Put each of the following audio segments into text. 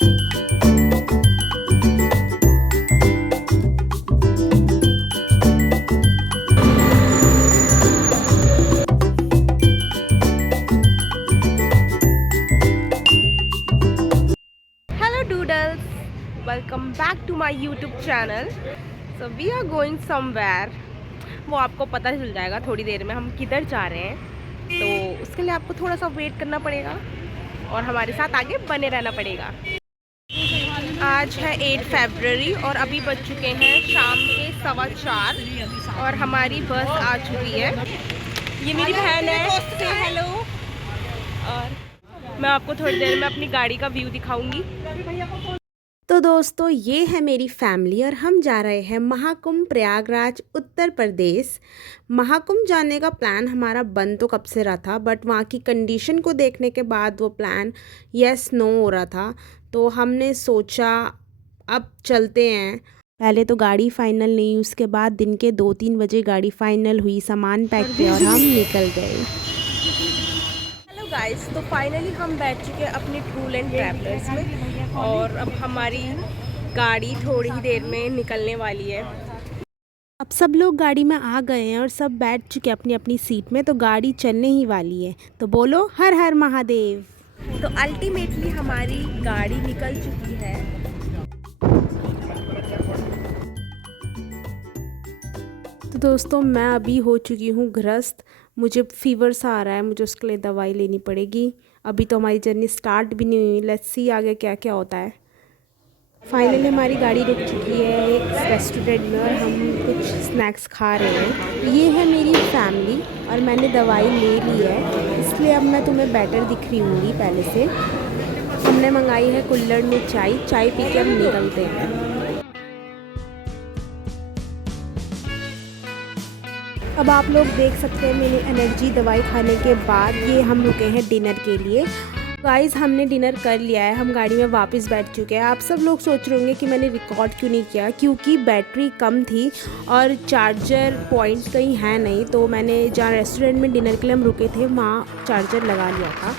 Hello doodles, welcome back to my YouTube channel. So we are going somewhere. वो आपको पता चल जाएगा थोड़ी देर में हम किधर जा रहे हैं, तो उसके लिए आपको थोड़ा सा वेट करना पड़ेगा और हमारे साथ आगे बने रहना पड़ेगा। आज है 8 फरवरी और अभी बज चुके हैं शाम के 4:15 और हमारी बस आ चुकी है। ये मेरी बहन है, से हेलो। और मैं आपको थोड़ी देर में अपनी गाड़ी का व्यू दिखाऊंगी। तो दोस्तों, ये है मेरी फैमिली और हम जा रहे हैं महाकुंभ प्रयागराज उत्तर प्रदेश। महाकुंभ जाने का प्लान हमारा बन तो कब से रहा था, बट वहाँ की कंडीशन को देखने के बाद वो प्लान यस नो हो रहा था। तो हमने सोचा अब चलते हैं। पहले तो गाड़ी फाइनल नहीं, उसके बाद दिन के 2-3 बजे गाड़ी फाइनल हुई, सामान पैक किया और हम निकल गए। हेलो गाइस, तो फाइनली हम बैठ चुके हैं अपनी टूर एंड ट्रैवलर्स में और अब हमारी गाड़ी थोड़ी ही देर में निकलने वाली है। अब सब लोग गाड़ी में आ गए हैं और सब बैठ चुके हैं अपनी अपनी सीट में, तो गाड़ी चलने ही वाली है। तो बोलो हर हर महादेव। तो अल्टीमेटली हमारी गाड़ी निकल चुकी है। तो दोस्तों, मैं अभी हो चुकी हूँ ग्रस्त। मुझे फीवर सा आ रहा है, मुझे उसके लिए दवाई लेनी पड़ेगी। अभी तो हमारी जर्नी स्टार्ट भी नहीं हुई, लेट्स सी आगे क्या क्या होता है। फाइनली हमारी गाड़ी रुक चुकी है एक रेस्टोरेंट में और हम कुछ स्नैक्स खा रहे हैं। ये है मेरी फैमिली और मैंने दवाई ले ली है, इसलिए अब मैं तुम्हें बेटर दिख रही हूँगी पहले से। हमने मंगाई है कुल्हड़ में चाय पी के हम निकलते हैं। अब आप लोग देख सकते हैं मेरी एनर्जी दवाई खाने के बाद ये हम रुके हैं डिनर के लिए। गाइस, हमने डिनर कर लिया है, हम गाड़ी में वापस बैठ चुके हैं। आप सब लोग सोच रहे होंगे कि मैंने रिकॉर्ड क्यों नहीं किया, क्योंकि बैटरी कम थी और चार्जर पॉइंट कहीं है नहीं। तो मैंने जहाँ रेस्टोरेंट में डिनर के लिए हम रुके थे वहाँ चार्जर लगा लिया था।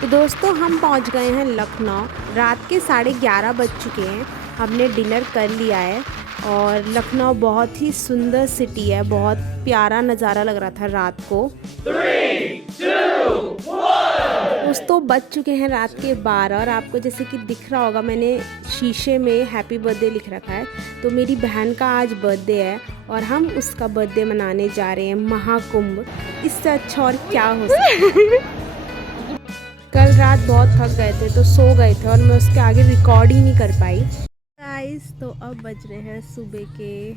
तो दोस्तों, हम पहुँच गए हैं लखनऊ। रात के 11:30 बज चुके हैं। हमने डिनर कर लिया है और लखनऊ बहुत ही सुंदर सिटी है, बहुत प्यारा नज़ारा लग रहा था रात को। 3, 2, 1। दोस्तों, बज चुके हैं रात के 12 और आपको जैसे कि दिख रहा होगा मैंने शीशे में हैप्पी बर्थडे लिख रखा है। तो मेरी बहन का आज बर्थडे है और हम उसका बर्थडे मनाने जा रहे हैं महाकुंभ। इससे अच्छा और क्या हो सकता है। कल रात बहुत थक गए थे तो सो गए थे और मैं उसके आगे रिकॉर्ड ही नहीं कर पाई। गाइस, तो अब बज रहे हैं सुबह के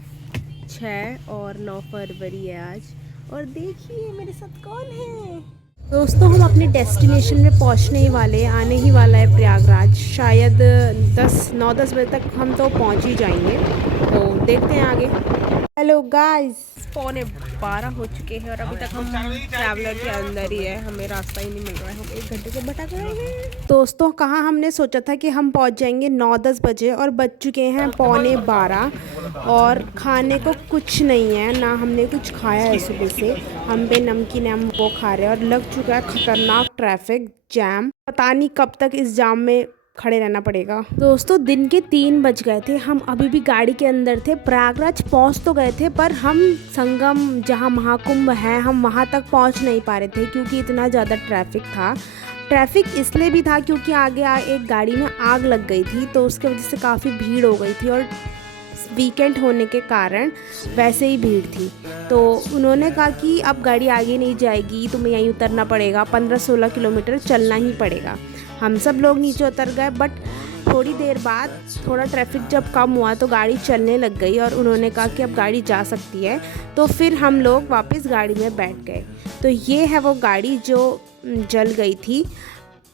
6 और 9 फरवरी है आज। और देखिए मेरे साथ कौन है। दोस्तों, हम अपने डेस्टिनेशन में पहुंचने ही वाले, आने ही वाला है प्रयागराज। शायद 9-10 बजे तक हम तो पहुंच ही जाएंगे, तो देखते हैं आगे। हेलो गाइस, 11:15 हो चुके हैं और अभी तक हम ट्रैवलर के अंदर ही है, हमें रास्ता ही नहीं मिल रहा है। हम 1 घंटे से भटक रहे हैं। दोस्तों, कहाँ हमने सोचा था कि हम पहुंच जाएंगे 9-10 बजे और बज चुके हैं 11:15 और खाने को कुछ नहीं है, ना हमने कुछ खाया है सुबह से। हम पे नमकीन हम वो खा रहे हैं और लग चुका है खतरनाक ट्रैफिक जैम। पता नहीं कब तक इस जाम में खड़े रहना पड़ेगा। दोस्तों, दिन के 3 बज गए थे, हम अभी भी गाड़ी के अंदर थे। प्रयागराज पहुंच तो गए थे पर हम संगम जहां महाकुंभ है हम वहां तक पहुंच नहीं पा रहे थे क्योंकि इतना ज़्यादा ट्रैफिक था। ट्रैफिक इसलिए भी था क्योंकि आगे एक गाड़ी में आग लग गई थी, तो उसके वजह से काफ़ी भीड़ हो गई थी और वीकेंड होने के कारण वैसे ही भीड़ थी। तो उन्होंने कहा कि अब गाड़ी आगे नहीं जाएगी, तुम्हें यहीं उतरना पड़ेगा, 15-16 किलोमीटर चलना ही पड़ेगा। हम सब लोग नीचे उतर गए, बट थोड़ी देर बाद थोड़ा ट्रैफिक जब कम हुआ तो गाड़ी चलने लग गई और उन्होंने कहा कि अब गाड़ी जा सकती है। तो फिर हम लोग वापस गाड़ी में बैठ गए। तो ये है वो गाड़ी जो जल गई थी।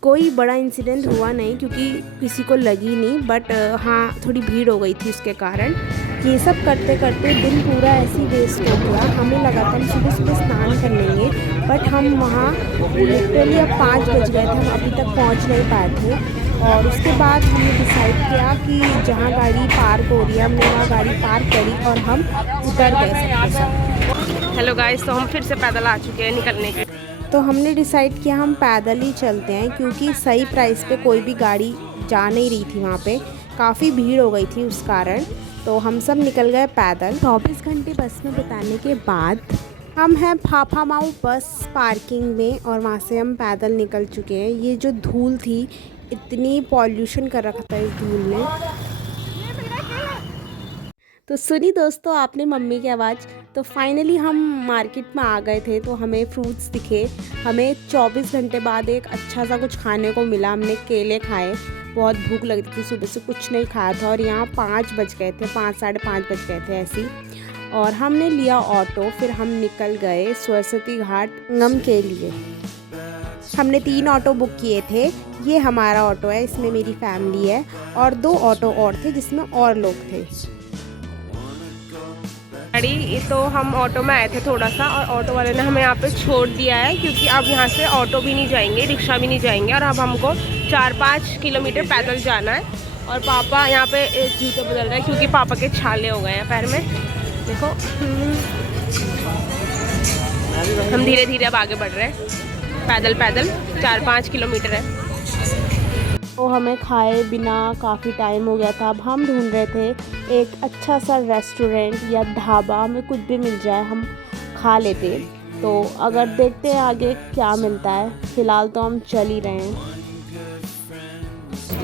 कोई बड़ा इंसिडेंट हुआ नहीं क्योंकि किसी को लगी नहीं, बट हाँ थोड़ी भीड़ हो गई थी उसके कारण। ये सब करते करते दिन पूरा ऐसे ही वेस्ट हो गया। हमें लगा था हम सुबह सुबह स्नान कर लेंगे, बट हम वहाँ लिटरली अब 5 बज गए थे, हम अभी तक पहुँच नहीं पाए थे। और उसके बाद हमने डिसाइड किया कि जहाँ गाड़ी पार्क हो रही है हमने वहाँ गाड़ी पार्क करी और हम उतर गए। हेलो गाइस, तो हम फिर से पैदल आ चुके हैं निकलने के। तो हमने डिसाइड किया हम पैदल ही चलते हैं क्योंकि सही प्राइस पे कोई भी गाड़ी जा नहीं रही थी वहाँ पे, काफ़ी भीड़ हो गई थी उस कारण। तो हम सब निकल गए पैदल। 24 घंटे बस में बिताने के बाद हम हैं फाफामाऊ बस पार्किंग में और वहाँ से हम पैदल निकल चुके हैं। ये जो धूल थी, इतनी पॉल्यूशन कर रखा था इस धूल ने। तो सुनी दोस्तों आपने मम्मी की आवाज़। तो फाइनली हम मार्केट में आ गए थे, तो हमें फ्रूट्स दिखे। हमें 24 घंटे बाद एक अच्छा सा कुछ खाने को मिला। हमने केले खाए, बहुत भूख लग रही थी, सुबह से कुछ नहीं खाया था। और यहाँ 5 बज गए थे, 5 साढ़े 5 बज गए थे ऐसे ही। और हमने लिया ऑटो, फिर हम निकल गए सरस्वती घाट संगम के लिए। हमने 3 ऑटो बुक किए थे। ये हमारा ऑटो है, इसमें मेरी फैमिली है और 2 ऑटो और थे जिसमें और लोग थे। तो हम ऑटो में आए थे थोड़ा सा, और ऑटो वाले ने हमें यहाँ पे छोड़ दिया है, क्योंकि अब यहाँ से ऑटो भी नहीं जाएंगे, रिक्शा भी नहीं जाएंगे, और अब हमको 4-5 किलोमीटर पैदल जाना है। और पापा यहाँ पे जूते बदल रहे हैं, क्योंकि पापा के छाले हो गए हैं पैर में, देखो। हम धीरे धीरे अब आगे बढ़ रहे हैं, पैदल पैदल 4-5 किलोमीटर है। तो हमें खाए बिना काफ़ी टाइम हो गया था। अब हम ढूंढ रहे थे एक अच्छा सा रेस्टोरेंट या ढाबा, हमें कुछ भी मिल जाए हम खा लेते। तो अगर देखते हैं आगे क्या मिलता है, फ़िलहाल तो हम चल ही रहे हैं।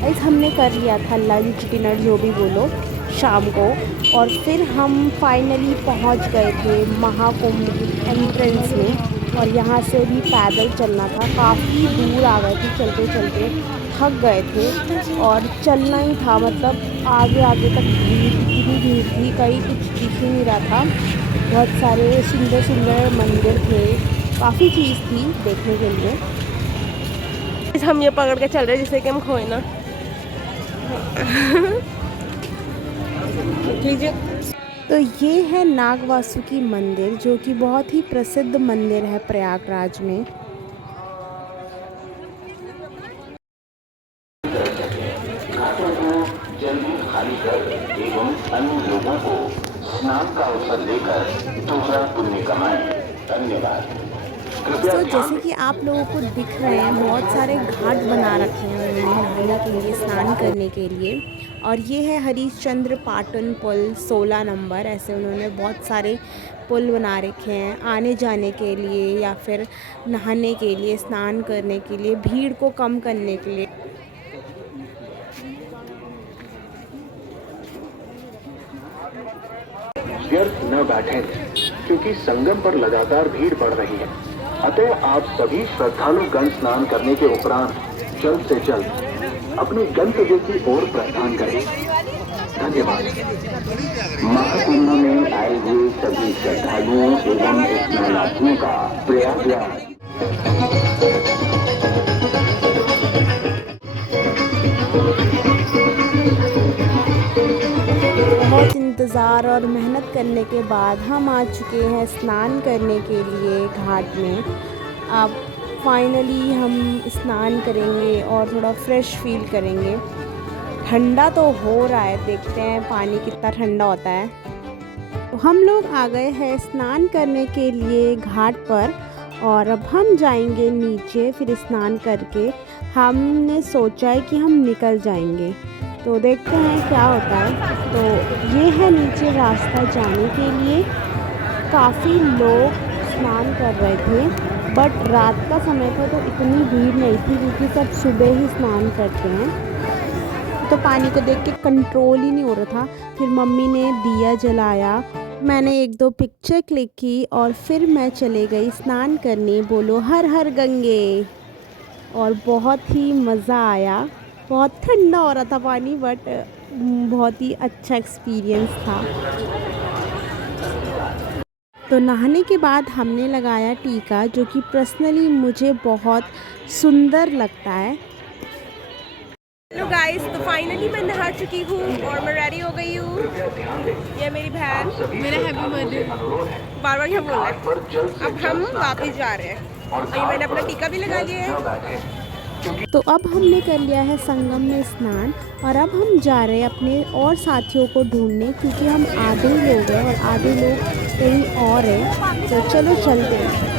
गाइस हमने कर लिया था लंच डिनर जो भी बोलो शाम को, और फिर हम फाइनली पहुंच गए थे महाकुंभ एंट्रेंस में। और यहाँ से भी पैदल चलना था, काफ़ी दूर आ गए थे चलते चलते, थक गए थे और चलना ही था। मतलब आगे आगे तक भीड़, इतनी भीड़ थी, कहीं कुछ दिख ही नहीं रहा था। बहुत सारे सुंदर सुंदर मंदिर थे, काफ़ी चीज़ थी देखने के लिए। हम ये पकड़ के चल रहे हैं जिससे कि हम खोए ना। लीजिए। तो ये है नागवासुकी मंदिर, जो कि बहुत ही प्रसिद्ध मंदिर है प्रयागराज में। जल्दी खाली कर एवं अन्य लोगों को स्नान का अवसर देकर दूसरा पुण्य कमाएं। धन्यवाद। तो जैसे कि आप लोगों को दिख रहे हैं, बहुत सारे घाट बना रखे हैं उन्होंने नहाने के लिए, स्नान करने के लिए। और ये है हरिश्चंद्र पाटन पुल 16 नंबर। ऐसे उन्होंने बहुत सारे पुल बना रखे हैं आने जाने के लिए, या फिर नहाने के लिए, स्नान करने के लिए, भीड़ को कम करने के लिए। व्यर्थ न बैठें, क्योंकि संगम पर लगातार भीड़ बढ़ रही है। अतः आप सभी श्रद्धालुगण स्नान करने के उपरांत जल्द से जल्द अपने गंतव्य की ओर प्रस्थान करें। धन्यवाद। महाकुंभ में आए हुए सभी श्रद्धालुओं एवं स्नानार्थियों का प्रयागराज बहुत इंतज़ार और मेहनत करने के बाद हम आ चुके हैं स्नान करने के लिए घाट में। अब फाइनली हम स्नान करेंगे और थोड़ा फ्रेश फील करेंगे। ठंडा तो हो रहा है, देखते हैं पानी कितना ठंडा होता है। तो हम लोग आ गए हैं स्नान करने के लिए घाट पर, और अब हम जाएंगे नीचे। फिर स्नान करके हमने सोचा है कि हम निकल जाएंगे, तो देखते हैं क्या होता है। तो ये है नीचे रास्ता जाने के लिए। काफ़ी लोग स्नान कर रहे थे, बट रात का समय था तो इतनी भीड़ नहीं थी, क्योंकि सब सुबह ही स्नान करते हैं। तो पानी को देख के कंट्रोल ही नहीं हो रहा था। फिर मम्मी ने दिया जलाया, मैंने 1-2 पिक्चर क्लिक की और फिर मैं चले गई स्नान करने। बोलो हर हर गंगे। और बहुत ही मज़ा आया। बहुत ठंडा हो रहा था पानी, बट बहुत ही अच्छा एक्सपीरियंस था। तो नहाने के बाद हमने लगाया टीका, जो कि पर्सनली मुझे बहुत सुंदर लगता है। हेलो गाइस, तो फाइनली मैं नहा चुकी हूँ और मैं रेडी हो गई हूँ। ये मेरी बहन, मेरा हैप्पी बर्थडे बार बार क्या बोल रहा है। अब हम वापस जा रहे हैं और ये मैंने अपना टीका भी लगा लिया है। तो अब हमने कर लिया है संगम में स्नान, और अब हम जा रहे हैं अपने और साथियों को ढूंढने, क्योंकि हम आधे लोग हैं और आधे लोग कहीं और हैं। तो चलो चलते हैं।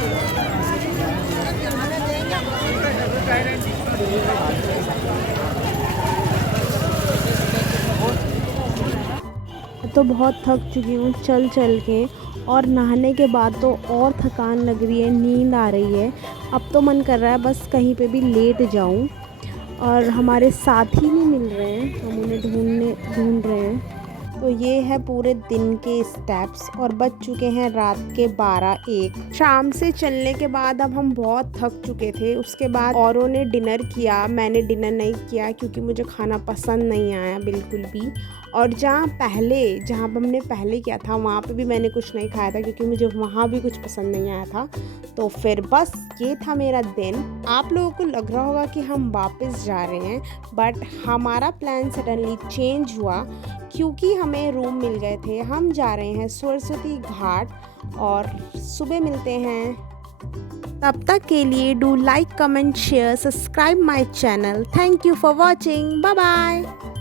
तो बहुत थक चुकी हूँ चल चल के, और नहाने के बाद तो और थकान लग रही है, नींद आ रही है। अब तो मन कर रहा है बस कहीं पे भी लेट जाऊँ। और हमारे साथी नहीं मिल रहे हैं, हम उन्हें ढूंढ रहे हैं। तो ये है पूरे दिन के स्टेप्स, और बज चुके हैं रात के 12-1। शाम से चलने के बाद अब हम बहुत थक चुके थे। उसके बाद औरों ने डिनर किया, मैंने डिनर नहीं किया क्योंकि मुझे खाना पसंद नहीं आया बिल्कुल भी। और जहाँ पर हमने पहले किया था वहाँ पे भी मैंने कुछ नहीं खाया था क्योंकि मुझे वहाँ भी कुछ पसंद नहीं आया था। तो फिर बस ये था मेरा दिन। आप लोगों को लग रहा होगा कि हम वापस जा रहे हैं, बट हमारा प्लान सडनली चेंज हुआ क्योंकि हमें रूम मिल गए थे। हम जा रहे हैं सरस्वती घाट और सुबह मिलते हैं। तब तक के लिए do like, comment, share, subscribe my channel. Thank you for watching. Bye bye.